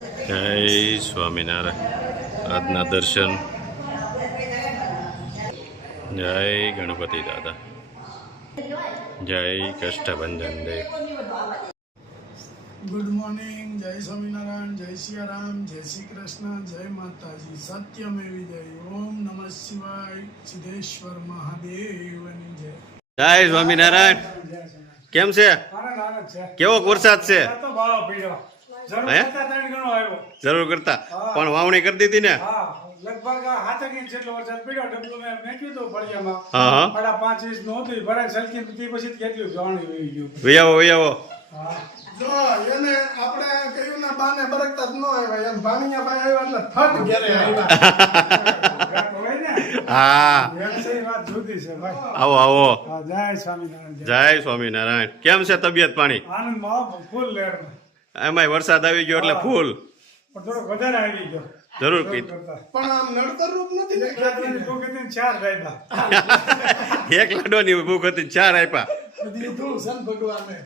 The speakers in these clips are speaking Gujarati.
જય સ્વામિનારાયણ આજના દર્શન જય ગણપતિ દાદા જય કષ્ટભંજન દેવ ગુડ મોર્નિંગ જય સ્વામિનારાયણ જય સિયારામ જય શ્રી કૃષ્ણ જય માતાજી સત્યમેવી જય ઓમ નમઃ શિવાય સિદ્ધેશ્વર મહાદેવની જય જય સ્વામિનારાયણ કેમ છે કેવો વરસાદ છે જરૂર કરતા પણ વાવણી કરી દીધી ને લગભગ 7 ઇંચ જેટલો વરસાદ પડ્યો ડબલું મેં મેક્યું તો ફળિયામાં હા 5.5 ઇંચ નો હતું ભરાય સલકી પછી કેટલું વાવણી વહી ગયું વૈયાવો જો એને આપણે કહ્યું ના બાને બરકતા જ ન આવ્યા એમ ભાણિયા ભાઈ આવ્યા એટલે ફટ ઘેરે આવ્યા હા સહી વાત જુદી છે ભાઈ આવો જય સ્વામિનારાયણ જય સ્વામિનારાયણ કેમ છે તબિયત પાણી આનંદમાં ફૂલ લેર એમાંય વરસાદ આવી ગયો એટલે ફૂલ પણ થોડો વધારે આવી ગયો જરૂર કીધું પણ આમ નડતર રૂપ નથી દેખાતી તો કે 4 રાયડા એક લાડવાની ભૂખ હતી 4 આપ્યા દીધું સન ભગવાને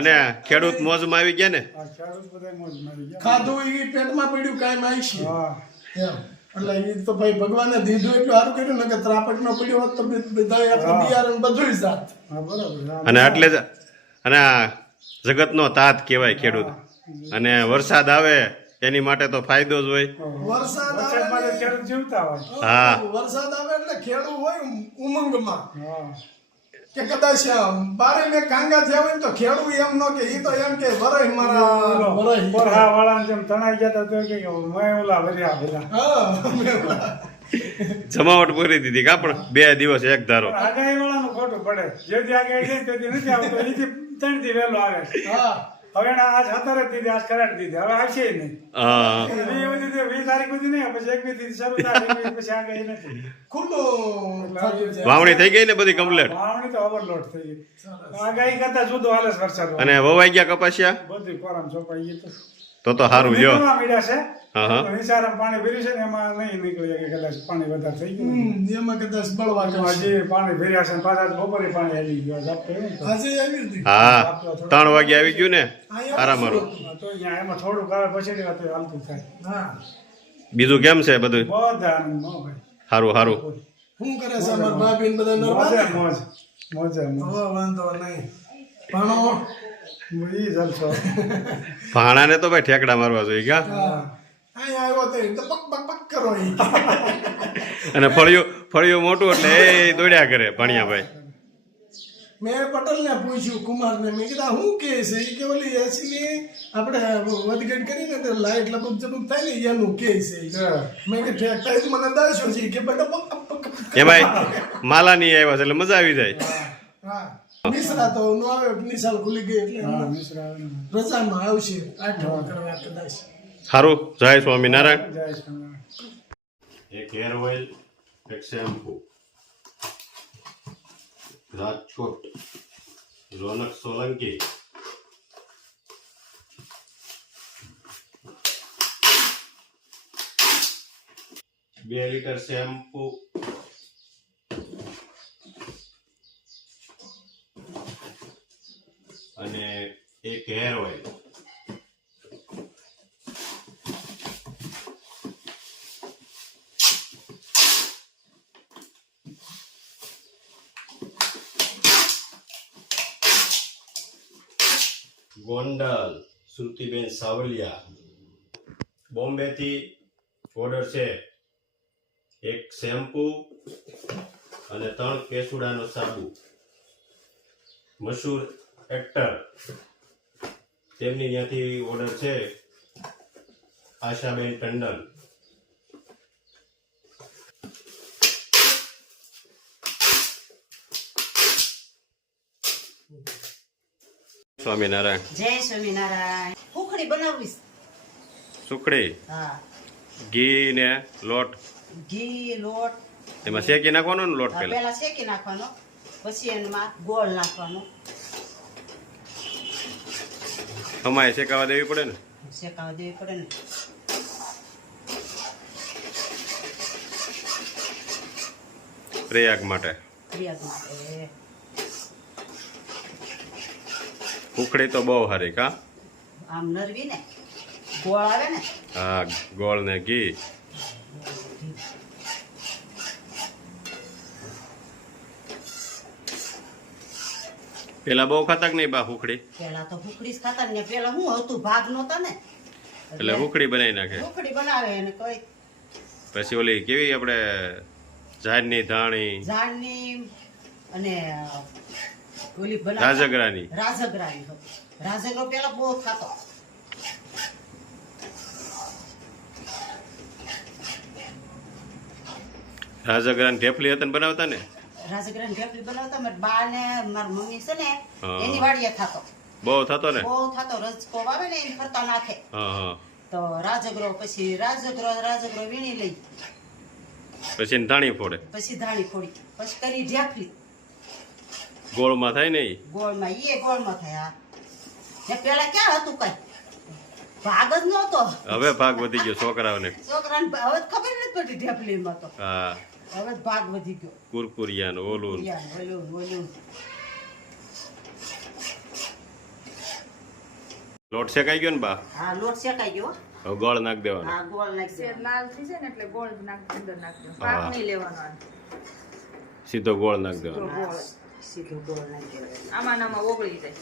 અને ખેડૂત મોજમાં આવી ગયા ને ખેડૂત બધા મોજમાં આવી ગયા ખાધું એ પેટમાં પડ્યું કાંઈ માયશી હા એમ એટલે એ તો ભાઈ ભગવાને દીધું એટલું સારું કર્યું ને કે ત્રાપટનો પડ્યો હોત તો બધા આપણે બિયારણ બધું જાત હા બરાબર અને એટલે જ અને આ જગતનો તાત કહેવાય ખેડૂત અને વરસાદ આવે એની માટે તો ફાયદો જ હોય વરસાદ વરસાદ આવે માટે ખેડૂત જીવતા હોય હા. વરસાદ આવે એટલે ખેડૂત હોય ઉમંગમાં હા કે કદાચ બારે મેં કાંગા થયા હોય ને તો ખેડૂત એમ ન કે ઈ તો એમ કે વરય મારા વરય પરહા વાળાને જેમ તણાઈ ગયા તા તો કે મેં ઓલા ભર્યા પેલા હા જમાવટ પૂરી દીધી કા પણ 2 દિવસ એક ધારો આગાહી વાળાનું ખોટું પડે જે આગાહી છે તેથી નથી આવતો એથી 3 દી વહેલો આવે હા હવે આજ 17 દીધી આજ કરાર દીધી હવે આવશે નહીં હા 20 તારીખ સુધી નહીં પછી 1 થી શરૂ થાય પછી આગાહી નથી ખુલ્લું થયું છે વાવણી થઈ ગઈ ને બધી કમ્પ્લીટ વાવણી તો ઓવરલોડ થઈ ગઈ આગાહી કરતા જુદો હાલે છે વરસાદ અને વવાઈ ગયા કપાસિયા બધી કોરામ ચોપાઈ ગઈ તો સારું લ્યો મીડા છે હા હા નિસારામ પાણી ભર્યું છે ને એમાં નહીં નીકળી કે કદાચ પાણી વધારે થઈ ગયું એમાં કદાચ બળવા કરશે હજી પાણી ભર્યા છે પાછા બપોરે પાણી આવી ગયું આજે આવી હતી હા 3 વાગે આવી ગયું ને આરામ તો અહીંયા એમાં થોડુંક આવે પછી હાલતું થાય હા બીજું કેમ છે બધું બધા આનંદમાં ભાઈ સારું શું કરે છે અમાર ભાભી ને બધા મોજે નરવા મોજ મોજે મોજ હવે વાંધો નહીં ભણો ઈ જલસો ભાણાને તો ભાઈ ઠેકડા મારવા જોઈએ કા અહીંયા આવ્યો તો તો પક પક પક કરો ઈ અને ફળિયું મોટું એટલે એ દોડ્યા કરે ભણ્યા ભાઈ મેં પટેલ ને પૂછ્યું કુમાર ને મેં કીધા શું કે છે એ કે ઓલી એસી ની આપણે વધઘટ કરીને તો લાઈટ લપક ચપક થાય ને એનું કે છે મેં કે ઠેકતા એ તો મને દાશો છે કે બેટા પક પક પક એમાંય માલા નહીં આવ્યા છે એટલે મજા આવી જાય હા નિસરા તો નો આવે નિશાલ ખુલી ગઈ એટલે હા મિશ્રા રજામાં આવશે આઠમા કરવા કદાચ સારું જય સ્વામિનારાયણ જય સ્વામિનારાયણ એક હેર ઓઇલ એક શેમ્પુ રાજકોટ રોનક સોલંકી 2 લીટર શેમ્પુ અને એક હેર ઓઇલ ગોંડલ શ્રુતિબેન સાવલિયા બોમ્બે થી ઓર્ડર છે એક શેમ્પુ અને 3 કેસુડાનો સાબુ મશહૂર એક્ટર તેમની ત્યાંથી ઓર્ડર છે આશાબેન ટંડન સ્વામિનારાયણ જય સ્વામિનારાયણ સુખડી બનાવીશ સુખડી હા ઘી ને લોટ ઘી લોટ એમાં શેકી નાખવાનો ને લોટ પેલા પેલા શેકી નાખવાનો પછી એમાં ગોળ નાખવાનો અમાય શેકાવા દેવી પડે ને શેકાવા દેવી પડે ને પ્રયાગ માટે ક્રિયાક માટે સુખડી તો બહુ સારી કા આમ નરવી ને ગોળ આવે ને હા ગોળ ને ઘી. પેલા બહુ ખાતા કે નહીં બા હુખડી? પેલા તો હુકડી જ ખાતા ને પેલા હું હતું ભાગ નહોતા ને એટલે હુખડી બનાવી નાખે. હુકડી બનાવે ને કોઈ પછી ઓલી કેવી આપણે ઝાડની ધાણી ઝાડની અને ઓલી બનાવતા રાજગરાની. રાજગરો પેલા બહુ ખાતો. રાજગરાની ઢેફલી હતા ને બનાવતા ને? રાજગરાની ઢેફલી બનાવતા મારા બા ને મારી મમ્મી છે ને હા. એની વાડીએ ખાતો. બહુ થતો ને? બહુ થતો. રજકો આવે ને એને ફરતા નાખે હા હા. તો રાજગરો પછી રાજગરો વીણી લઈ પછી એને ધાણી ફોડે. પછી ધાણી ફોડી પછી કરી ઢેફલી ગોળમાં થાય ને ઈ? ગોળમાં થાય. હા ને પેલા ક્યાં હતું કઈ ભાગ જ નહોતો. હવે ભાગ વધી ગયો છોકરાઓને. છોકરાને હવે તો ખબર નથી પડતી ઢેફલીમાં તો. હા હવે તો ભાગ વધી ગયો. કુરકુરિયા ને ઓલું. ઓલું લોટ શેકાઈ ગયો ને બા? હા લોટ શેકાઈ ગયો. હવે ગોળ નાખ દેવાનો. હા ગોળ નાખી શેર દેવાનો. લાલ થઈ જાય ને એટલે ગોળ અંદર નાખજો. હા. પાક નહીં લેવાનો આને. સીધો ગોળ નાખ દેવાનો. ગોળ. સીધો ગોળ નાખી દેવાનો. આમાં આમાં ઓગળી જાય.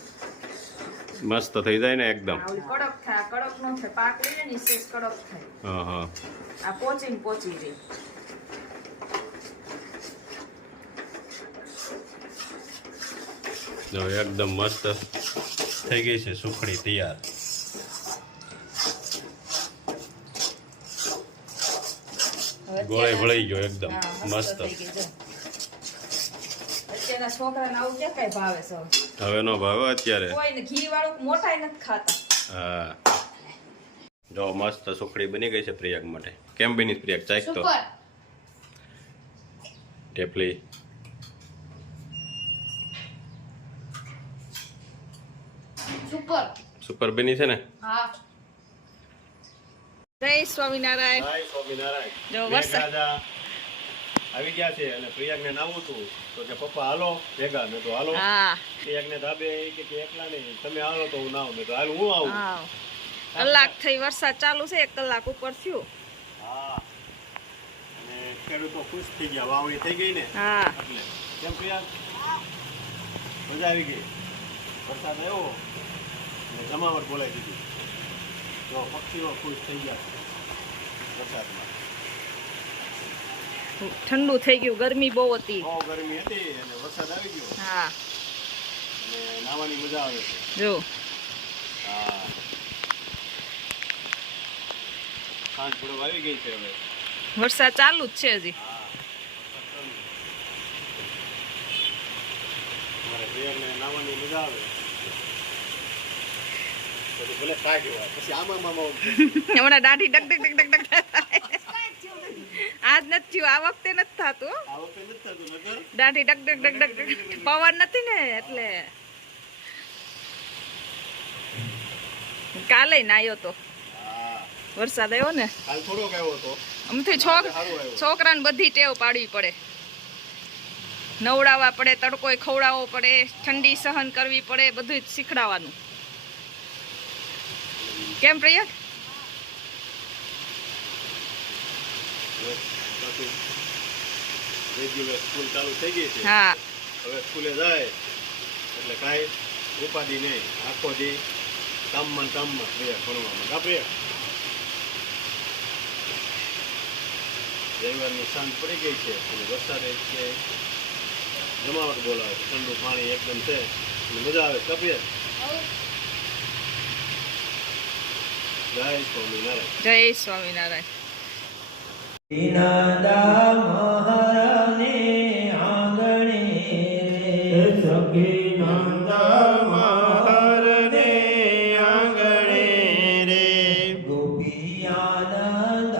મસ્ત થઈ જાય ને એકદમ. આ ઓલી કડક થાય. આ કડક નો થાય. પાક લઈએ ને શેષ કડક થાય. હા હા. આ પોચી રહી. જો એકદમ મસ્ત થઈ ગઈ છે સુખડી તૈયાર. ગોળે ભળી ગયો એકદમ હા, મસ્ત. થઈ ગઈ જો. અત્યારના છોકરાને આવું ક્યાં કઈ ભાવે છે હવે? હવે નો ભાવે અત્યારે. કોઈને ઘી વાળું મોટાય નથી ખાતા. હા જો મસ્ત સુખડી બની ગઈ છે પ્રિયક માટે. કેમ બની પ્રિયક? ચાખ તો. સુપર. ઢેફલી સુપર. સુપર બની છે ને? હા. જય સ્વામિનારાયણ. હાય સ્વામિનારાયણ. જો વરસાદ. મેઘરાજા આવી ગયા છે અને પ્રિયકને નાવું હતું તો કે પપ્પા હાલો ભેગા. મેં તો હાલો. હા. પ્રિયકને ધાબે કે એકલા નહીં તમે હાલો તો હું નાવું. મેં તો હાલ હું આવું. હા. કલાક થઈ વરસાદ ચાલુ છે. 1 કલાક ઉપર થયું. હા અને ખેડૂતો ખુશ થઈ ગયા. વાવણી થઈ ગઈ ને હા. એટલે. કેમ પ્રિયા? મજા આવી ગઈ. વરસાદ આવ્યો અને જમાવટ બોલાવી દીધી. જો પક્ષીઓ ખુશ થઈ ગયા વરસાદમાં. ઠંડુ થઈ ગયું. ગરમી બહુ હતી. બહુ ગરમી હતી અને વરસાદ આવી ગયો હા. અને નાહવાની મજા આવે છે. જો હા સાંજ પડવા આવી ગઈ છે હવે. વરસાદ ચાલુ જ છે હજી. મારે પ્રિયરને નાહવાની મજા આવે. બધું ભલે થાક એવા પછી આમાં હમણાં દાઢી duck duck duck duck duck આજ નથી થયું. આ વખતે નથી થતું. આ વખતે નથી થતું નકર દાઢી duck duck duck duck duck. પવન નથી ને એટલે. કાલે નાયો તો હા વરસાદ આવ્યો ને. કાલ થોડોક આવ્યો હતો. આમથી સારું આવ્યું. છોકરાને બધી ટેવ પાડવી પડે. નવડાવવા પડે, તડકોય ખવડાવવો પડે, ઠંડી સહન કરવી પડે, બધું જ શીખડાવવાનું. કેમ પ્રિયક? પાછું રેગ્યુલર સ્કૂલ ચાલુ થઈ ગઈ છે. હા. હવે સ્કૂલે જાય એટલે કાંઈ ઉપાધિ નહીં. આખો દી કામમાં પ્રિયા ભણવામાં. હા પ્રિયા રવિવારની સાંજ પડી ગઈ છે અને વરસાદે છે જમાવટ બોલાવે છે. ઠંડુ પાણી એકદમ છે અને મજા આવે. કપિયર જય સ્વામિનારાયણ. જય સ્વામિનારાયણ. વિનાદા મહારાને આંગણે સખીનંદા મહારાને આંગણે રે ગોપી આનંદ